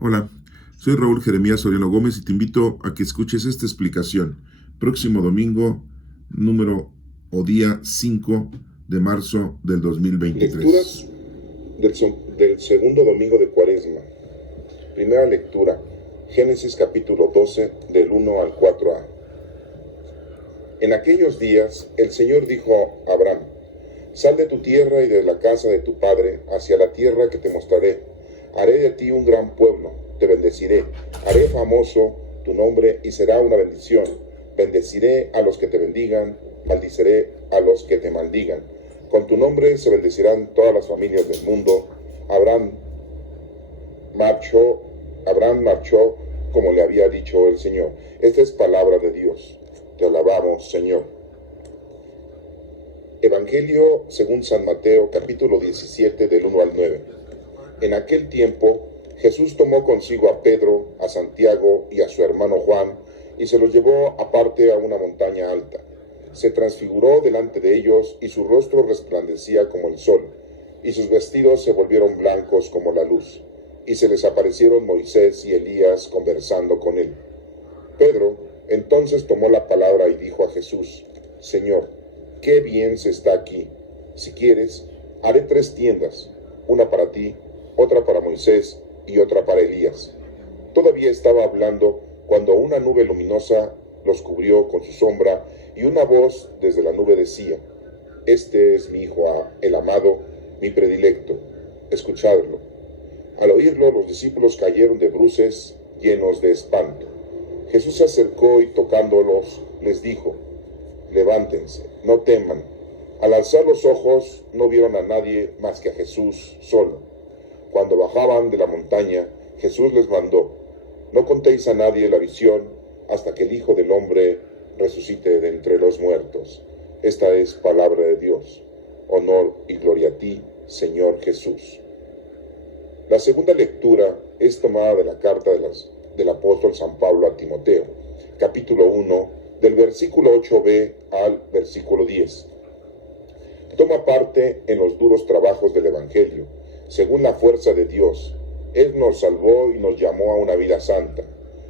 Hola, soy Raúl Jeremías Soriano Gómez y te invito a que escuches esta explicación. Próximo domingo, número o día 5 de marzo del 2023. Lecturas del segundo domingo de Cuaresma. Primera lectura, Génesis capítulo 12, del 1 al 4a. En aquellos días el Señor dijo a Abraham: Sal de tu tierra y de la casa de tu padre hacia la tierra que te mostraré. Haré de ti un gran pueblo, te bendeciré, haré famoso tu nombre y será una bendición. Bendeciré a los que te bendigan, maldiciré a los que te maldigan. Con tu nombre se bendecirán todas las familias del mundo. Abraham marchó como le había dicho el Señor. Esta es palabra de Dios. Te alabamos, Señor. Evangelio según San Mateo, capítulo 17, del 1 al 9. En aquel tiempo, Jesús tomó consigo a Pedro, a Santiago y a su hermano Juan, y se los llevó aparte a una montaña alta. Se transfiguró delante de ellos, y su rostro resplandecía como el sol, y sus vestidos se volvieron blancos como la luz. Y se les aparecieron Moisés y Elías conversando con él. Pedro entonces tomó la palabra y dijo a Jesús: Señor, qué bien se está aquí. Si quieres, haré 3 tiendas, una para ti, otra para Moisés y otra para Elías. Todavía estaba hablando cuando una nube luminosa los cubrió con su sombra, y una voz desde la nube decía: Este es mi Hijo, el amado, mi predilecto, escuchadlo. Al oírlo, los discípulos cayeron de bruces, llenos de espanto. Jesús se acercó y tocándolos, les dijo: Levántense, no teman. Al alzar los ojos, no vieron a nadie más que a Jesús solo. Cuando bajaban de la montaña, Jesús les mandó: No contéis a nadie la visión hasta que el Hijo del Hombre resucite de entre los muertos. Esta es palabra de Dios. Honor y gloria a ti, Señor Jesús. La segunda lectura es tomada de la carta del apóstol San Pablo a Timoteo, capítulo 1, del versículo 8b al versículo 10. Toma parte en los duros trabajos del Evangelio, según la fuerza de Dios. Él nos salvó y nos llamó a una vida santa,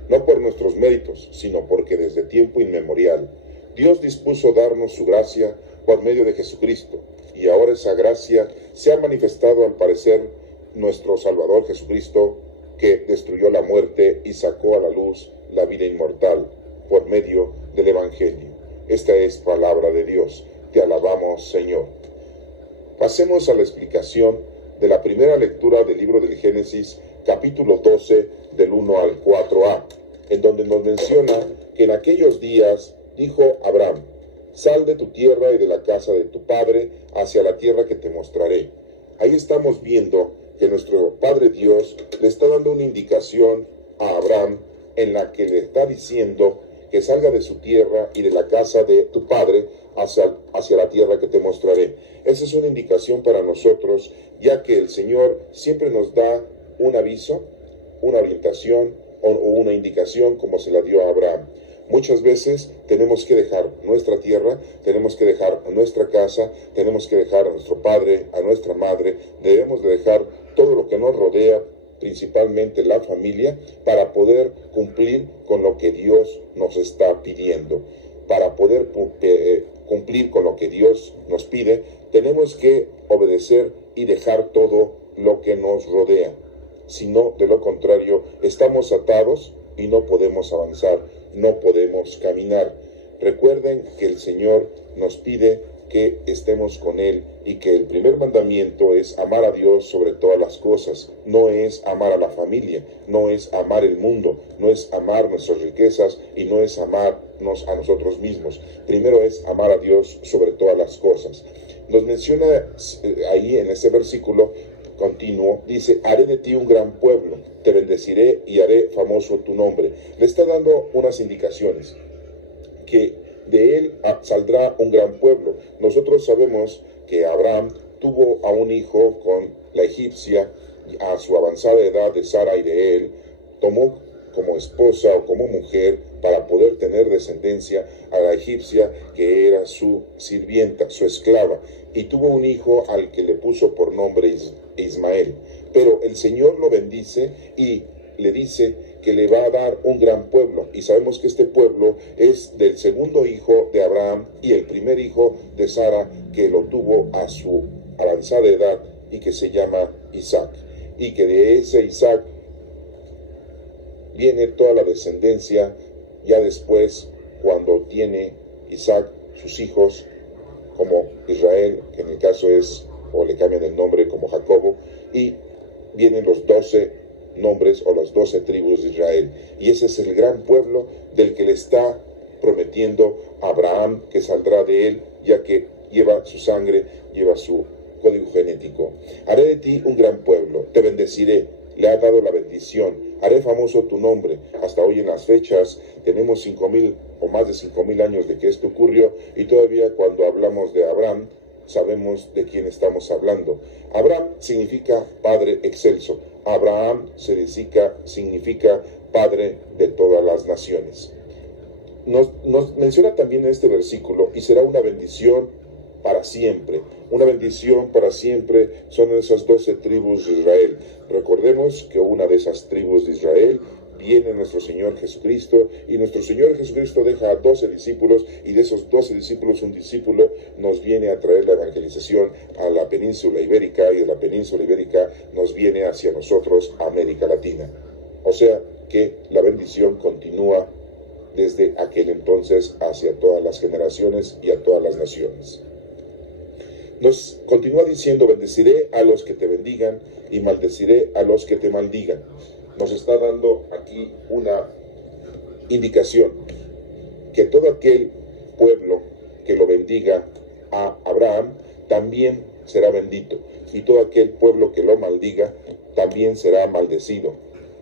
no por nuestros méritos, sino porque desde tiempo inmemorial Dios dispuso darnos su gracia por medio de Jesucristo, y ahora esa gracia se ha manifestado al parecer nuestro Salvador Jesucristo, que destruyó la muerte y sacó a la luz la vida inmortal por medio del Evangelio. Esta es palabra de Dios. Te alabamos, Señor. Pasemos a la explicación de la primera lectura del libro del Génesis, capítulo 12, del 1 al 4a, en donde nos menciona que en aquellos días dijo Abraham: Sal de tu tierra y de la casa de tu padre hacia la tierra que te mostraré. Ahí estamos viendo que nuestro Padre Dios le está dando una indicación a Abraham, en la que le está diciendo que salga de su tierra y de la casa de tu padre hacia la tierra que te mostraré. Esa es una indicación para nosotros, ya que el Señor siempre nos da un aviso, una orientación o una indicación como se la dio a Abraham. Muchas veces tenemos que dejar nuestra tierra, tenemos que dejar nuestra casa, tenemos que dejar a nuestro padre, a nuestra madre, debemos de dejar todo lo que nos rodea, principalmente la familia, para poder cumplir con lo que Dios nos está pidiendo. Para poder cumplir con lo que Dios nos pide, tenemos que obedecer y dejar todo lo que nos rodea. Si no, de lo contrario, estamos atados y no podemos avanzar, no podemos caminar. Recuerden que el Señor nos pide que estemos con Él y que el primer mandamiento es amar a Dios sobre todas las cosas. No es amar a la familia, no es amar el mundo, no es amar nuestras riquezas y no es amarnos a nosotros mismos. Primero es amar a Dios sobre todas las cosas. Nos menciona ahí en ese versículo continuo, dice: haré de ti un gran pueblo, te bendeciré y haré famoso tu nombre. Le está dando unas indicaciones, que de él saldrá un gran pueblo. Nosotros sabemos que Abraham tuvo a un hijo con la egipcia a su avanzada edad de Sara, y de él tomó como esposa o como mujer para poder tener descendencia a la egipcia, que era su sirvienta, su esclava, y tuvo un hijo al que le puso por nombre Ismael. Pero el Señor lo bendice y le dice que le va a dar un gran pueblo, y sabemos que este pueblo es del segundo hijo de Abraham y el primer hijo de Sara, que lo tuvo a su avanzada edad y que se llama Isaac, y que de ese Isaac viene toda la descendencia. Ya después, cuando tiene Isaac sus hijos, como Israel, que en el caso es, o le cambian el nombre como Jacobo, y vienen los 12 nombres o las 12 tribus de Israel. Y ese es el gran pueblo del que le está prometiendo a Abraham que saldrá de él, ya que lleva su sangre, lleva su código genético. Haré de ti un gran pueblo, te bendeciré, le ha dado la bendición, haré famoso tu nombre. Hasta hoy en las fechas tenemos 5,000 o más de 5,000 años de que esto ocurrió, y todavía cuando hablamos de Abraham sabemos de quién estamos hablando. Abraham significa Padre excelso. Abraham significa Padre de todas las naciones. Nos menciona también en este versículo, y será una bendición para siempre. Una bendición para siempre son esas 12 tribus de Israel. Recordemos que una de esas tribus de Israel viene nuestro Señor Jesucristo, y nuestro Señor Jesucristo deja a 12 discípulos, y de esos 12 discípulos un discípulo nos viene a traer la evangelización a la península ibérica, y de la península ibérica nos viene hacia nosotros a América Latina. O sea que la bendición continúa desde aquel entonces hacia todas las generaciones y a todas las naciones. Nos continúa diciendo: bendeciré a los que te bendigan y maldeciré a los que te maldigan. Nos está dando aquí una indicación, que todo aquel pueblo que lo bendiga a Abraham también será bendito, y todo aquel pueblo que lo maldiga también será maldecido.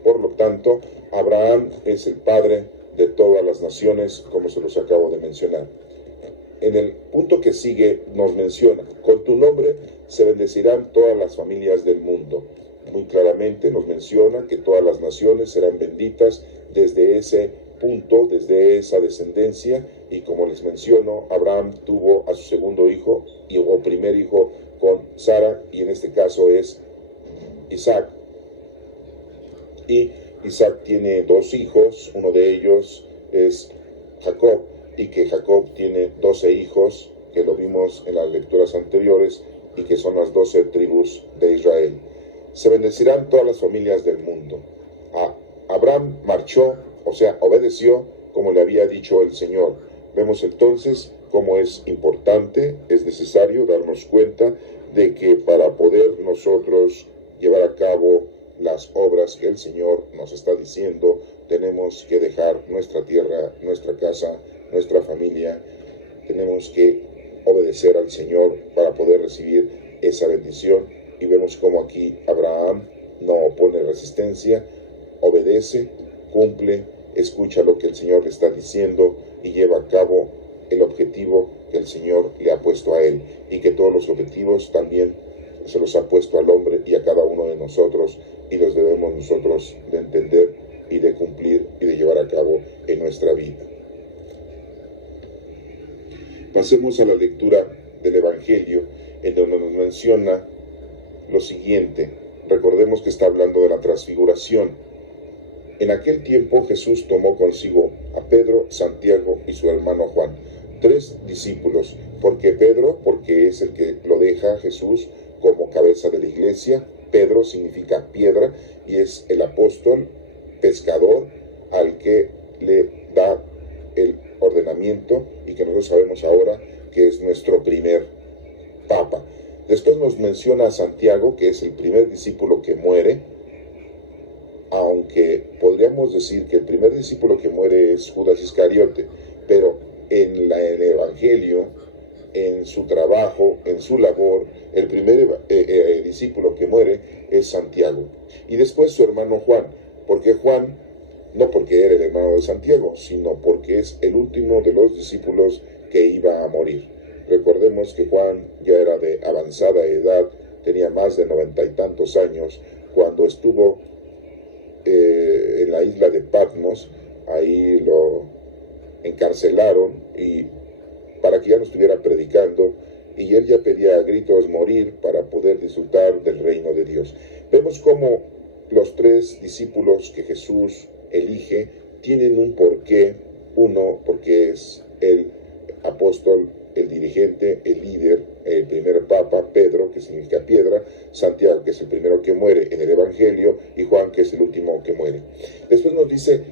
Por lo tanto, Abraham es el padre de todas las naciones, como se los acabo de mencionar. En el punto que sigue nos menciona: con tu nombre se bendecirán todas las familias del mundo. Muy claramente nos menciona que todas las naciones serán benditas desde ese punto, desde esa descendencia. Y como les menciono, Abraham tuvo a su segundo hijo o primer hijo con Sara, y en este caso es Isaac. Y Isaac tiene 2 hijos, uno de ellos es Jacob, y que Jacob tiene 12 hijos, que lo vimos en las lecturas anteriores, y que son las 12 tribus de Israel. Se bendecirán todas las familias del mundo. Abraham marchó, o sea, obedeció como le había dicho el Señor. Vemos entonces cómo es importante, es necesario darnos cuenta de que para poder nosotros llevar a cabo las obras que el Señor nos está diciendo, tenemos que dejar nuestra tierra, nuestra casa, nuestra familia. Tenemos que obedecer al Señor para poder recibir esa bendición. Y vemos cómo aquí Abraham no opone resistencia, obedece, cumple, escucha lo que el Señor le está diciendo y lleva a cabo el objetivo que el Señor le ha puesto a él, y que todos los objetivos también se los ha puesto al hombre y a cada uno de nosotros, y los debemos nosotros de entender y de cumplir y de llevar a cabo en nuestra vida. Pasemos a la lectura del Evangelio, en donde nos menciona lo siguiente. Recordemos que está hablando de la transfiguración. En aquel tiempo Jesús tomó consigo a Pedro, Santiago y su hermano Juan, 3 discípulos. ¿Por qué Pedro? Porque es el que lo deja Jesús como cabeza de la iglesia. Pedro significa piedra, y es el apóstol pescador al que le da el ordenamiento, y que nosotros sabemos ahora que es nuestro primer papa. Después nos menciona a Santiago, que es el primer discípulo que muere, aunque podríamos decir que el primer discípulo que muere es Judas Iscariote, pero en el Evangelio, en su trabajo, en su labor, el primer discípulo que muere es Santiago. Y después su hermano Juan. ¿Por qué Juan? No porque era el hermano de Santiago, sino porque es el último de los discípulos que iba a morir. Recordemos que Juan ya era de avanzada edad, tenía más de 90 y tantos años, cuando estuvo en la isla de Patmos. Ahí lo encarcelaron y para que ya no estuviera predicando, y él ya pedía a gritos morir para poder disfrutar del reino de Dios. Vemos cómo los tres discípulos que Jesús elige tienen un porqué. Uno, porque es el apóstol, el dirigente, el líder, el primer papa, Pedro, que significa piedra, Santiago, que es el primero que muere en el Evangelio, y Juan, que es el último que muere. Después nos dice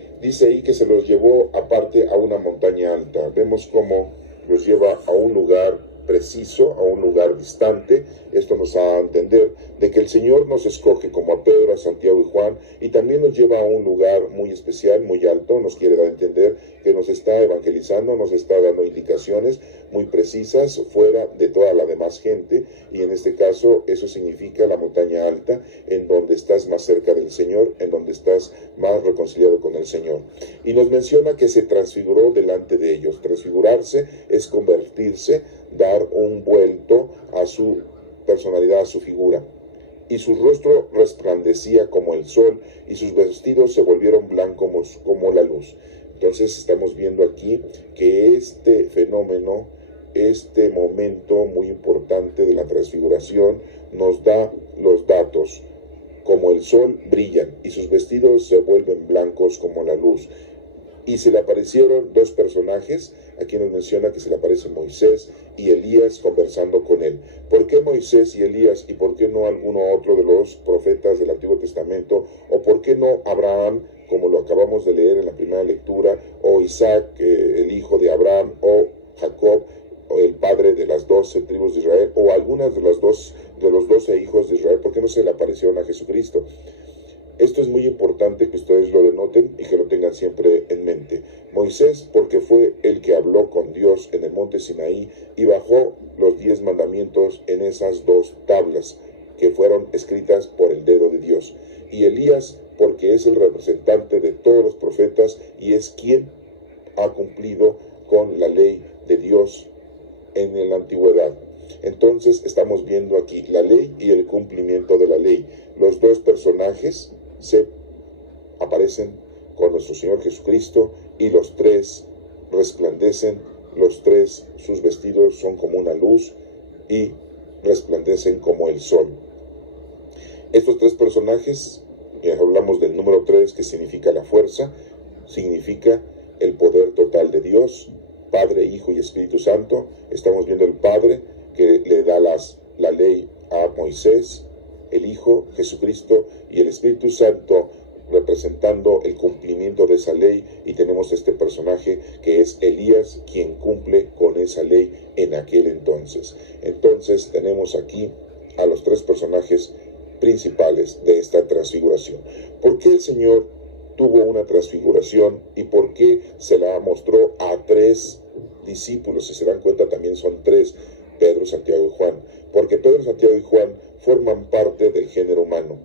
ahí que se los llevó aparte a una montaña alta. Vemos cómo los lleva a un lugar preciso, a un lugar distante. Esto nos da a entender de que el Señor nos escoge como a Pedro, a Santiago y Juan, y también nos lleva a un lugar muy especial, muy alto. Nos quiere dar a entender que nos está evangelizando, nos está dando indicaciones muy precisas fuera de toda la demás gente, y en este caso eso significa la montaña alta, en donde estás más cerca del Señor, en donde estás más reconciliado con el Señor. Y nos menciona que se transfiguró delante de ellos. Transfigurarse es convertirse, dar un vuelto a su personalidad, a su figura. Y su rostro resplandecía como el sol, y sus vestidos se volvieron blancos como la luz. Entonces estamos viendo aquí que este fenómeno, este momento muy importante de la transfiguración, nos da los datos. Como el sol brillan, y sus vestidos se vuelven blancos como la luz. Y se le aparecieron dos personajes. Aquí nos menciona que se le aparece Moisés y Elías conversando con él. ¿Por qué Moisés y Elías y por qué no alguno otro de los profetas del Antiguo Testamento? ¿O por qué no Abraham, como lo acabamos de leer en la primera lectura? ¿O Isaac, el hijo de Abraham? ¿O Jacob, o el padre de las 12 tribus de Israel? ¿O algunas de los 12 hijos de Israel? ¿Por qué no se le aparecieron a Jesucristo? Esto es muy importante que ustedes lo denoten y que lo tengan siempre en mente. Moisés, porque fue el que habló con Dios en el monte Sinaí y bajó los 10 mandamientos en esas dos tablas que fueron escritas por el dedo de Dios. Y Elías, porque es el representante de todos los profetas y es quien ha cumplido con la ley de Dios en la antigüedad. Entonces estamos viendo aquí la ley y el cumplimiento de la ley. Los dos personajes se aparecen con nuestro Señor Jesucristo y los tres resplandecen, los tres, sus vestidos son como una luz y resplandecen como el sol. Estos tres personajes, hablamos del número 3, que significa la fuerza, significa el poder total de Dios, Padre, Hijo y Espíritu Santo. Estamos viendo el Padre que le da la ley a Moisés, el Hijo, Jesucristo, y el Espíritu Santo representando el cumplimiento de esa ley, y tenemos este personaje que es Elías, quien cumple con esa ley en aquel entonces. Entonces tenemos aquí a los tres personajes principales de esta transfiguración. ¿Por qué el Señor tuvo una transfiguración y por qué se la mostró a tres discípulos? Si se dan cuenta, también son tres: Pedro, Santiago y Juan. Porque Pedro, Santiago y Juan forman parte del género humano.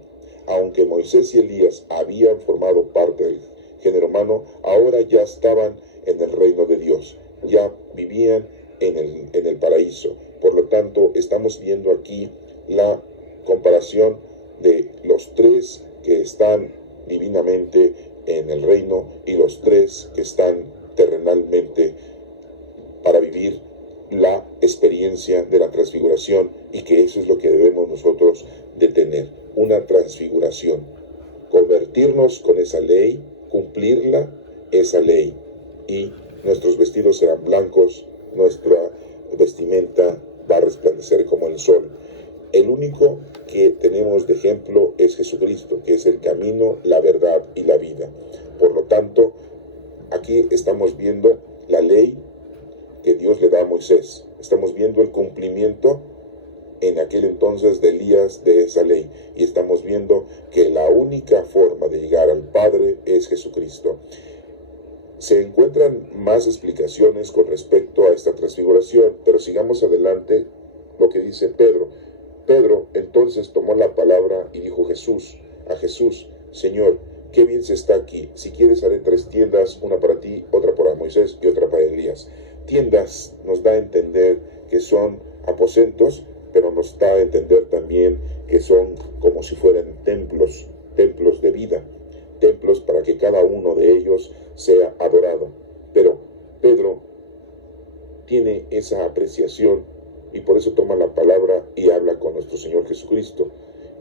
Aunque Moisés y Elías habían formado parte del género humano, ahora ya estaban en el reino de Dios, ya vivían en el paraíso. Por lo tanto, estamos viendo aquí la comparación de los tres que están divinamente en el reino y los tres que están terrenalmente para vivir la experiencia de la transfiguración, y que eso es lo que debemos nosotros de tener, una transfiguración, convertirnos con esa ley, cumplirla, esa ley, y nuestros vestidos serán blancos, nuestra vestimenta va a resplandecer como el sol. El único que tenemos de ejemplo es Jesucristo, que es el camino, la verdad y la vida. Por lo tanto, aquí estamos viendo la ley que Dios le da a Moisés. Estamos viendo el cumplimiento en aquel entonces de Elías de esa ley, y estamos viendo que la única forma de llegar al Padre es Jesucristo. Se encuentran más explicaciones con respecto a esta transfiguración, pero sigamos adelante lo que dice Pedro. Pedro entonces tomó la palabra y dijo a Jesús: Señor, qué bien se está aquí. Si quieres haré 3 tiendas, una para ti, otra para Moisés y otra para Elías. Tiendas nos da a entender que son aposentos, pero nos da a entender también que son como si fueran templos de vida, templos para que cada uno de ellos sea adorado. Pero Pedro tiene esa apreciación y por eso toma la palabra y habla con nuestro Señor Jesucristo.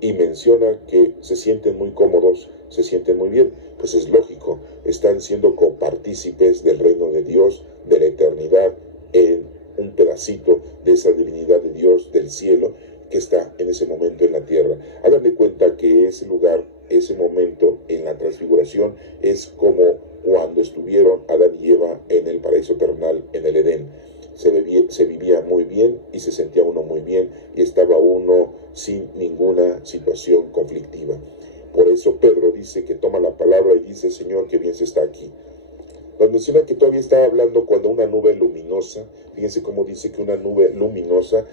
y menciona que se sienten muy cómodos, se sienten muy bien. Pues es lógico, están siendo copartícipes del reino de Dios, de la eternidad, en un pedacito de esa divinidad de Dios del cielo que está en ese momento en la tierra. Hagan de cuenta que ese lugar, ese momento en la transfiguración es como cuando estuvieron Adán y Eva en el paraíso terrenal, en el Edén. Se vivía muy bien y se sentía uno muy bien y estaba uno sin ninguna situación conflictiva. Por eso Pedro dice que toma la palabra y dice: Señor, qué bien se está aquí. Nos menciona que todavía estaba hablando cuando una nube luminosa, fíjense cómo dice que una nube luminosa,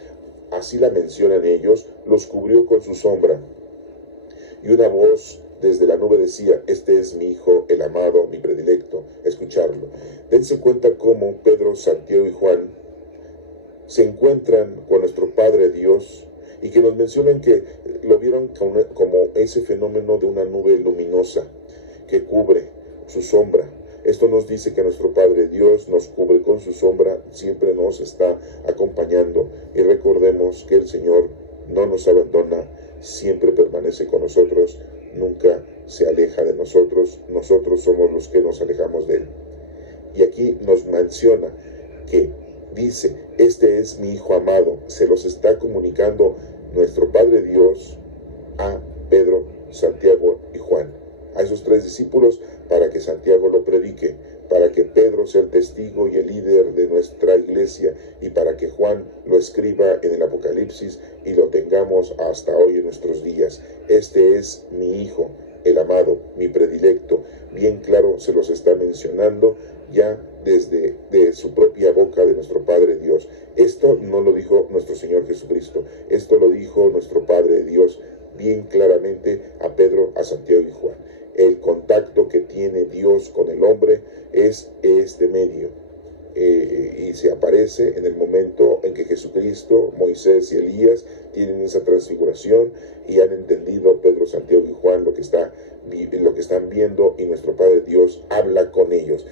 así la mencionan ellos, los cubrió con su sombra. Y una voz desde la nube decía: este es mi Hijo, el amado, mi predilecto, escucharlo. Dense cuenta cómo Pedro, Santiago y Juan se encuentran con nuestro Padre Dios, y que nos mencionan que lo vieron como ese fenómeno de una nube luminosa que cubre su sombra. Esto nos dice que nuestro Padre Dios nos cubre con su sombra, siempre nos está acompañando, y recordemos que el Señor no nos abandona, siempre permanece con nosotros, nunca se aleja de nosotros, nosotros somos los que nos alejamos de Él. Y aquí nos menciona que dice: este es mi Hijo amado, se los está comunicando nuestro Padre Dios a Pedro, Santiago y Juan, a esos tres discípulos, para que Santiago lo predique, para que Pedro sea el testigo y el líder de nuestra iglesia, y para que Juan lo escriba en el Apocalipsis y lo tengamos hasta hoy en nuestros días. Este es mi Hijo, el amado, mi predilecto. Bien claro se los está mencionando ya desde de su propia boca de nuestro Padre Dios. Esto no lo dijo nuestro Señor Jesucristo, esto lo dijo nuestro Padre Dios bien claramente a Pedro, a Santiago y Juan. El contacto que tiene Dios con el hombre es este medio, y se aparece en el momento en que Jesucristo, Moisés y Elías tienen esa transfiguración y han entendido Pedro, Santiago y Juan lo que están viendo, y nuestro Padre Dios habla con ellos.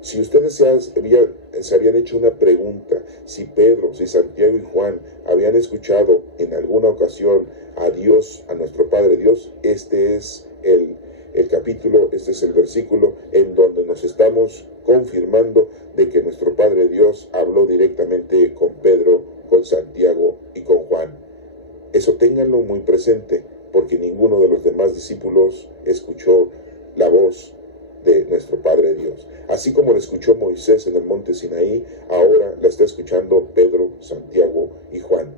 Si ustedes se habían hecho una pregunta, si Pedro, si Santiago y Juan habían escuchado en alguna ocasión a Dios, a nuestro Padre Dios, este es el capítulo, este es el versículo en donde nos estamos confirmando de que nuestro Padre Dios habló directamente con Pedro, con Santiago y con Juan. Eso ténganlo muy presente, porque ninguno de los demás discípulos escuchó la voz de nuestro Padre Dios. Así como la escuchó Moisés en el monte Sinaí, ahora la está escuchando Pedro, Santiago y Juan.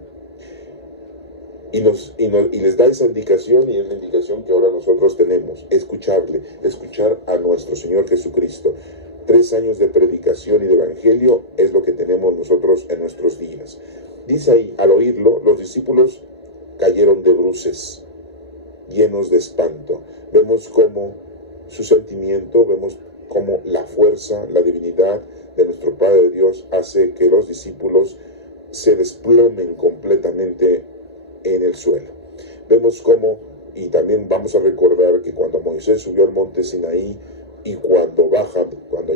Y les da esa indicación, y es la indicación que ahora nosotros tenemos: escuchar a nuestro Señor Jesucristo. 3 años de predicación y de evangelio es lo que tenemos nosotros en nuestros días. Dice ahí: al oírlo, los discípulos cayeron de bruces, llenos de espanto. Vemos cómo su sentimiento, vemos cómo la fuerza, la divinidad de nuestro Padre Dios hace que los discípulos se desplomen completamente en el suelo. Vemos cómo, y también vamos a recordar que cuando Moisés subió al monte Sinaí y cuando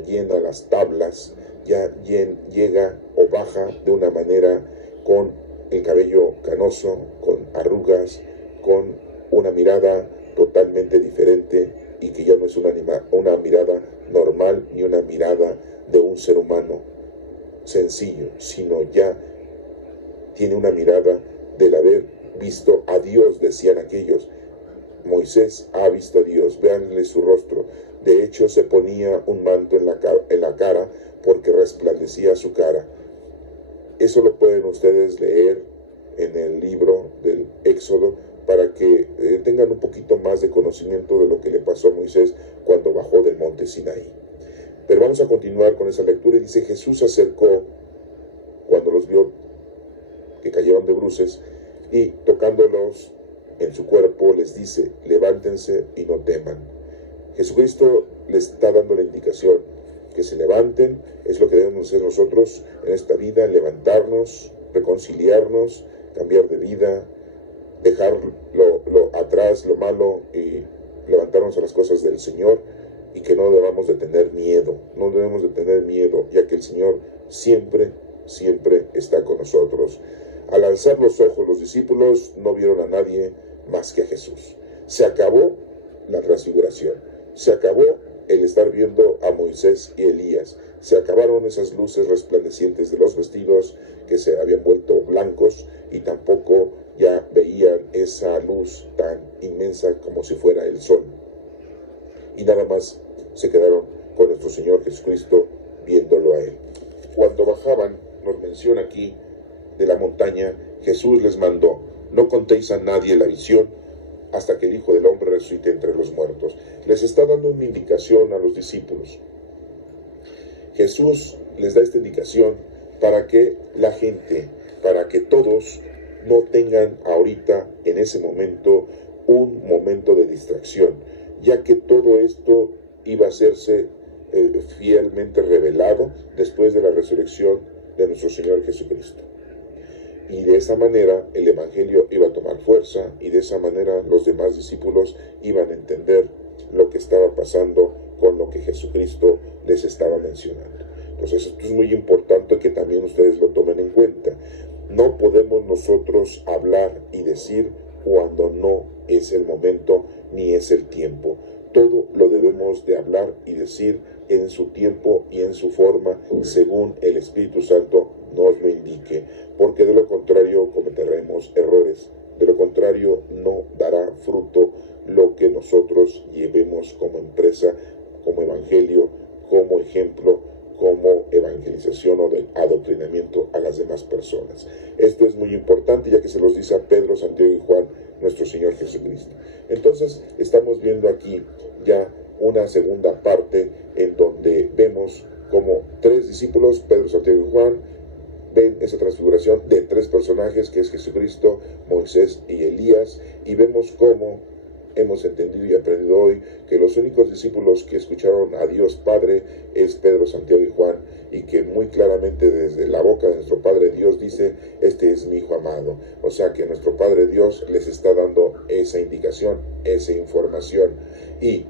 llena las tablas, ya llega o baja de una manera con el cabello canoso, con arrugas, con una mirada totalmente diferente, y que ya no es una mirada normal ni una mirada de un ser humano sencillo, sino ya tiene una mirada del haber visto a Dios, decían aquellos. Moisés ha visto a Dios, véanle su rostro. De hecho, se ponía un manto en la cara porque resplandecía su cara. Eso lo pueden ustedes leer en el libro del Éxodo, para que tengan un poquito más de conocimiento de lo que le pasó a Moisés cuando bajó del monte Sinaí. Pero vamos a continuar con esa lectura, y dice: Jesús se acercó cuando los vio que cayeron de bruces, y tocándolos en su cuerpo les dice: levántense y no teman. Jesucristo les está dando la indicación que se levanten. Es lo que debemos hacer nosotros en esta vida: levantarnos, reconciliarnos, cambiar de vida, dejar lo atrás, lo malo, y levantarnos a las cosas del Señor, y que no debamos de tener miedo, ya que el Señor siempre está con nosotros. Al alzar los ojos los discípulos no vieron a nadie más que a Jesús. Se acabó la transfiguración. Se acabó el estar viendo a Moisés y Elías. Se acabaron esas luces resplandecientes de los vestidos que se habían vuelto blancos y tampoco ya veían esa luz tan inmensa como si fuera el sol. Y nada más se quedaron con nuestro Señor Jesucristo viéndolo a Él. Cuando bajaban, nos menciona aquí, de la montaña, Jesús les mandó: no contéis a nadie la visión hasta que el Hijo del Hombre resucite entre los muertos. Les está dando una indicación a los discípulos. Jesús les da esta indicación para que la gente, para que todos no tengan ahorita, en ese momento, un momento de distracción, ya que todo esto iba a hacerse fielmente revelado después de la resurrección de nuestro Señor Jesucristo. Y de esa manera el Evangelio iba a tomar fuerza y de esa manera los demás discípulos iban a entender lo que estaba pasando con lo que Jesucristo les estaba mencionando. Entonces esto es muy importante que también ustedes lo tomen en cuenta. No podemos nosotros hablar y decir cuando no es el momento ni es el tiempo. Todo lo debemos de hablar y decir en su tiempo y en su forma, según el Espíritu Santo nos lo indique, porque de lo contrario cometeremos errores. De lo contrario no dará fruto lo que nosotros llevemos como empresa, como evangelio, como ejemplo, como evangelización o de adoctrinamiento a las demás personas. Esto es muy importante, ya que se los dice a Pedro, Santiago y Juan, nuestro Señor Jesucristo. Entonces estamos viendo aquí ya una segunda parte en donde vemos como tres discípulos, Pedro, Santiago y Juan, ven esa transfiguración de tres personajes, que es Jesucristo, Moisés y Elías, y vemos cómo hemos entendido y aprendido hoy que los únicos discípulos que escucharon a Dios Padre es Pedro, Santiago y Juan, y que muy claramente desde la boca de nuestro Padre Dios dice: este es mi Hijo amado. O sea que nuestro Padre Dios les está dando esa indicación, esa información. Y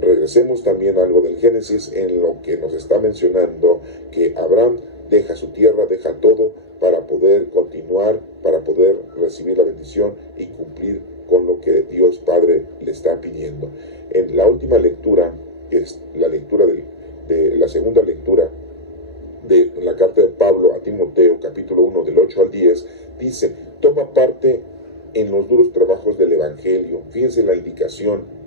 regresemos también a algo del Génesis, en lo que nos está mencionando que Abraham deja su tierra, deja todo para poder continuar, para poder recibir la bendición y cumplir con lo que Dios Padre le está pidiendo. En la última lectura, que es la lectura de la segunda lectura de la carta de Pablo a Timoteo, capítulo 1, del 8 al 10, dice: toma parte en los duros trabajos del Evangelio. Fíjense la indicación.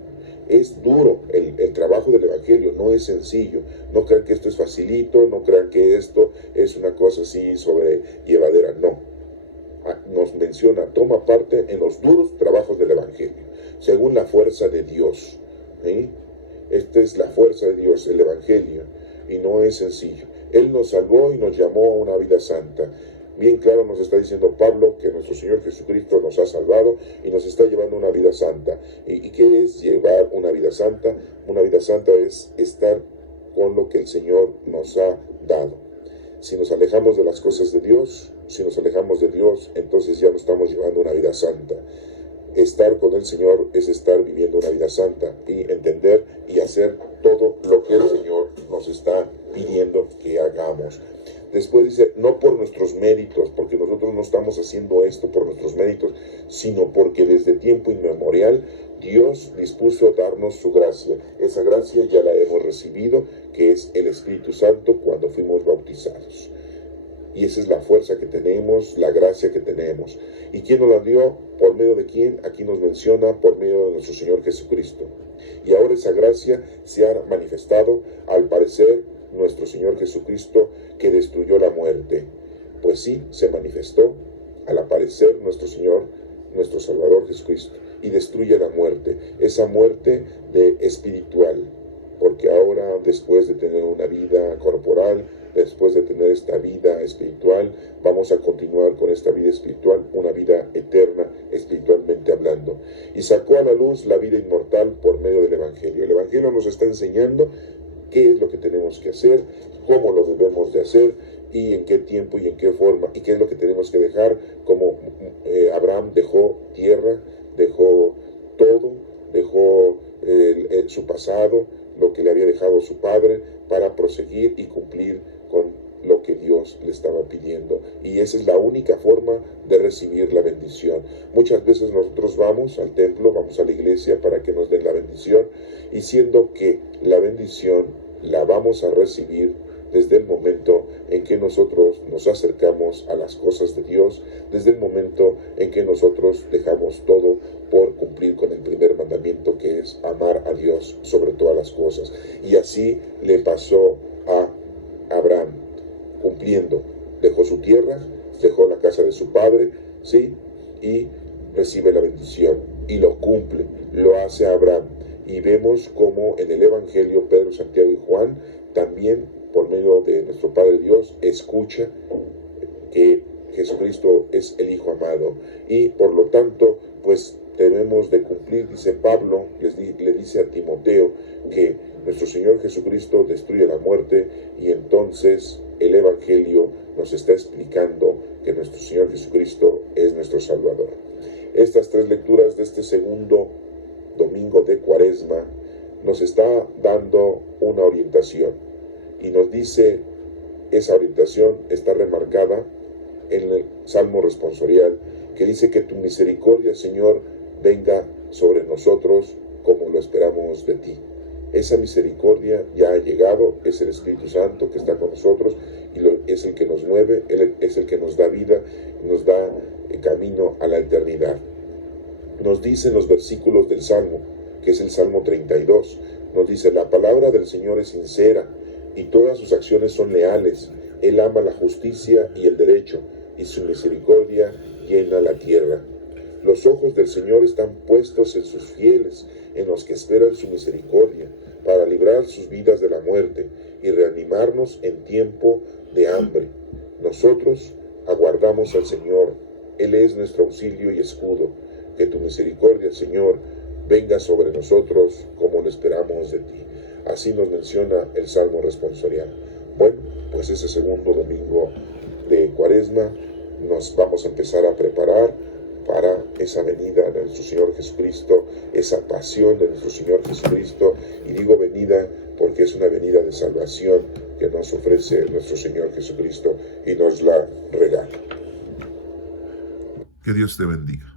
Es duro el trabajo del Evangelio, no es sencillo. No crean que esto es facilito, no crean que esto es una cosa así sobrellevadera, no. Nos menciona: toma parte en los duros trabajos del Evangelio, según la fuerza de Dios. ¿Sí? Esta es la fuerza de Dios, el Evangelio, y no es sencillo. Él nos salvó y nos llamó a una vida santa. Bien claro nos está diciendo Pablo que nuestro Señor Jesucristo nos ha salvado y nos está llevando una vida santa. ¿Y qué es llevar una vida santa? Una vida santa es estar con lo que el Señor nos ha dado. Si nos alejamos de las cosas de Dios, si nos alejamos de Dios, entonces ya no estamos llevando una vida santa. Estar con el Señor es estar viviendo una vida santa y entender y hacer todo lo que el Señor nos está pidiendo que hagamos. Después dice: no por nuestros méritos, porque nosotros no estamos haciendo esto por nuestros méritos, sino porque desde tiempo inmemorial Dios dispuso darnos su gracia. Esa gracia ya la hemos recibido, que es el Espíritu Santo, cuando fuimos bautizados. Y esa es la fuerza que tenemos, la gracia que tenemos. ¿Y quién nos la dio? ¿Por medio de quién? Aquí nos menciona: por medio de nuestro Señor Jesucristo. Y ahora esa gracia se ha manifestado, al parecer, nuestro Señor Jesucristo, que destruyó la muerte. Pues sí, se manifestó al aparecer nuestro Señor, nuestro Salvador Jesucristo, y destruye la muerte, esa muerte de espiritual, porque ahora, después de tener una vida corporal, después de tener esta vida espiritual, vamos a continuar con esta vida espiritual, una vida eterna, espiritualmente hablando. Y sacó a la luz la vida inmortal por medio del Evangelio. El Evangelio nos está enseñando qué es lo que tenemos que hacer, cómo lo debemos de hacer y en qué tiempo y en qué forma, y qué es lo que tenemos que dejar, como Abraham dejó tierra, dejó todo, dejó su pasado, lo que le había dejado su padre, para proseguir y cumplir con lo que Dios le estaba pidiendo. Y esa es la única forma de recibir la bendición. Muchas veces nosotros vamos al templo, vamos a la iglesia para que nos den la bendición, y siendo que la bendición la vamos a recibir desde el momento en que nosotros nos acercamos a las cosas de Dios, desde el momento en que nosotros dejamos todo por cumplir con el primer mandamiento, que es amar a Dios sobre todas las cosas. Y así le pasó a Abraham, cumpliendo. Dejó su tierra, dejó la casa de su padre, ¿sí? Y recibe la bendición y lo cumple, lo hace Abraham. Y vemos como en el Evangelio Pedro, Santiago y Juan también, por medio de nuestro Padre Dios, escucha que Jesucristo es el Hijo amado, y por lo tanto pues debemos de cumplir. Dice Pablo, le dice a Timoteo que nuestro Señor Jesucristo destruye la muerte, y entonces el Evangelio nos está explicando que nuestro Señor Jesucristo es nuestro Salvador. Estas tres lecturas de este segundo domingo de Cuaresma nos está dando una orientación, y nos dice, esa orientación está remarcada en el Salmo responsorial, que dice que tu misericordia, Señor, venga sobre nosotros como lo esperamos de ti. Esa misericordia ya ha llegado, es el Espíritu Santo que está con nosotros, y es el que nos mueve, es el que nos da vida, nos da camino a la eternidad. Nos dicen los versículos del Salmo, que es el Salmo 32, nos dice, la palabra del Señor es sincera, y todas sus acciones son leales. Él ama la justicia y el derecho, y su misericordia llena la tierra. Los ojos del Señor están puestos en sus fieles, en los que esperan su misericordia, para librar sus vidas de la muerte y reanimarnos en tiempo de hambre. Nosotros aguardamos al Señor. Él es nuestro auxilio y escudo. Que tu misericordia, Señor, venga sobre nosotros como lo esperamos de ti. Así nos menciona el Salmo responsorial. Bueno, pues ese segundo domingo de Cuaresma nos vamos a empezar a preparar para esa venida de nuestro Señor Jesucristo, esa pasión de nuestro Señor Jesucristo. Y digo venida porque es una venida de salvación que nos ofrece nuestro Señor Jesucristo y nos la regala. Que Dios te bendiga.